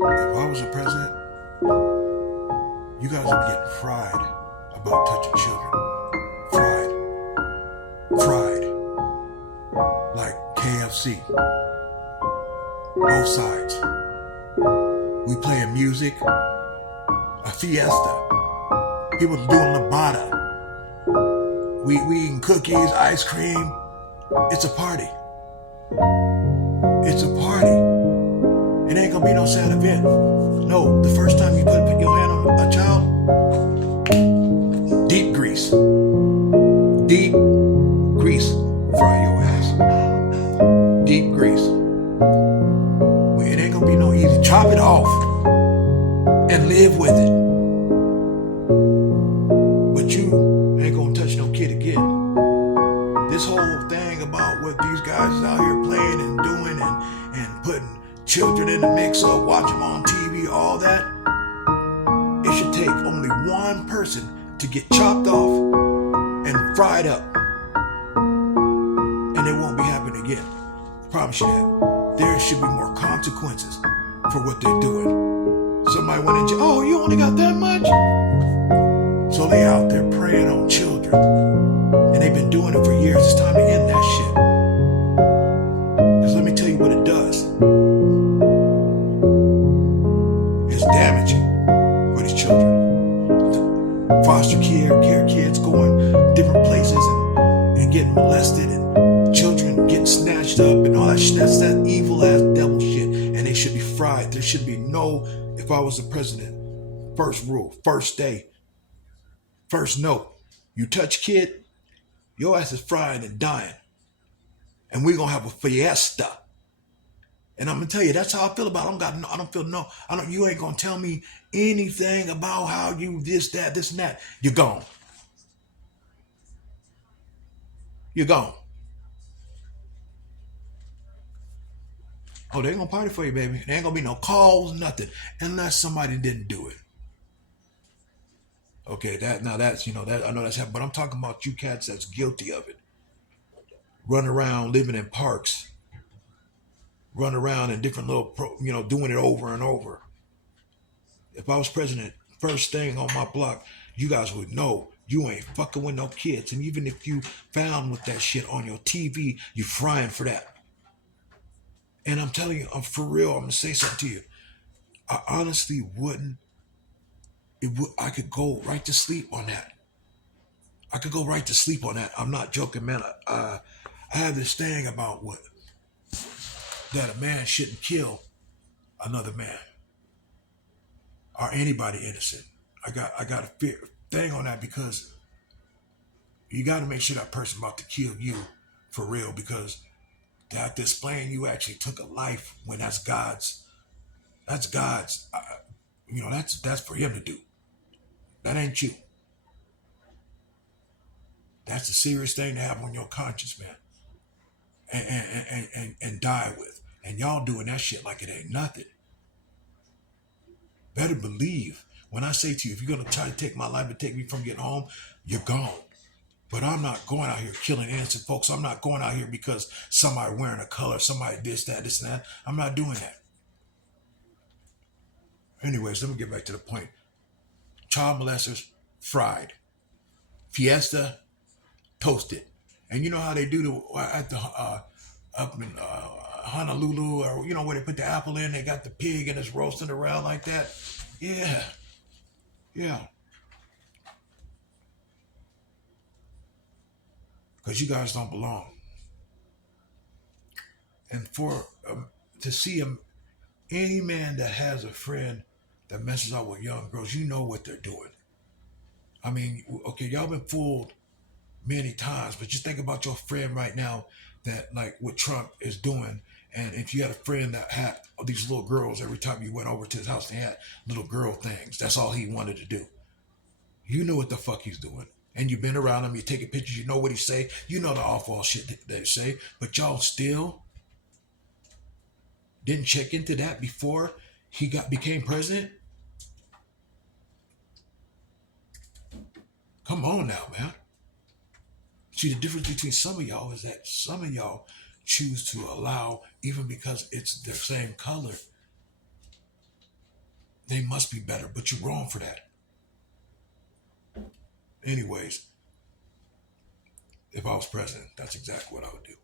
If I was the president, you guys would be getting fried about touching children. Fried. Fried. Like KFC. Both sides. We playing music. A fiesta. People doing labada. We eating cookies, ice cream. It's a party. It's a party. It ain't gonna be no sad event. No, the first time you put your hand on a child, deep grease. Deep grease. Fry your ass. Deep grease. Well, it ain't gonna be no easy. Chop it off and live with it. But you ain't gonna touch no kid again. This whole thing about what these guys is out here playing and doing and putting children in the mix of, watch them on TV, all that, it should take only one person to get chopped off and fried up. And it won't be happening again. I promise you that. There should be more consequences for what they're doing. Somebody went in jail, oh, you only got that much? So they out there preying on children. And they've been doing it for years. It's time to end that shit. Because let me tell you what it does. It's damaging for these children. Foster care kids going different places and getting molested and children getting snatched up and all that shit. That's that evil ass devil shit. And they should be fried. There should be no, if I was the president, first rule, first day, first note, you touch kid, your ass is frying and dying. And we're going to have a fiesta. And I'm going to tell you, that's how I feel about it. You ain't going to tell me anything about how you this, that, and that. You're gone. You're gone. Oh, they ain't going to party for you, baby. There ain't going to be no calls, nothing. Unless somebody didn't do it. Okay, that I know that's happening, but I'm talking about you cats that's guilty of it. Run around living in parks. Run around in different little, doing it over and over. If I was president, first thing on my block, you guys would know you ain't fucking with no kids. And even if you found with that shit on your TV, you frying for that. And I'm telling you, I'm for real, I'm going to say something to you. I honestly wouldn't. I could go right to sleep on that. I'm not joking, man. I have this thing about that a man shouldn't kill another man or anybody innocent. I got a thing on that because you got to make sure that person about to kill you for real, because to have to explain you actually took a life when that's God's. That's for him to do. That ain't you. That's a serious thing to have on your conscience, man. And die with. And y'all doing that shit like it ain't nothing. Better believe when I say to you, if you're going to try to take my life and take me from getting home, you're gone. But I'm not going out here killing innocent folks. I'm not going out here because somebody wearing a color, somebody this and that. I'm not doing that. Anyways, let me get back to the point. Child molesters, fried. Fiesta, toasted. And you know how they do at the up in Honolulu, or where they put the apple in, they got the pig and it's roasting around like that. Yeah. Because you guys don't belong. And to see any man that has a friend that messes up with young girls, you know what they're doing. I mean, okay, y'all been fooled many times, but just think about your friend right now that, like, what Trump is doing. And if you had a friend that had these little girls, every time you went over to his house, they had little girl things. That's all he wanted to do. You know what the fuck he's doing. And you've been around him, you're taking pictures, you know what he say, you know the awful shit that they say, but y'all still didn't check into that before he became president? Come on now, man. See, the difference between some of y'all is that some of y'all choose to allow, even because it's the same color, They must be better, but you're wrong for that. Anyways, if I was president, that's exactly what I would do.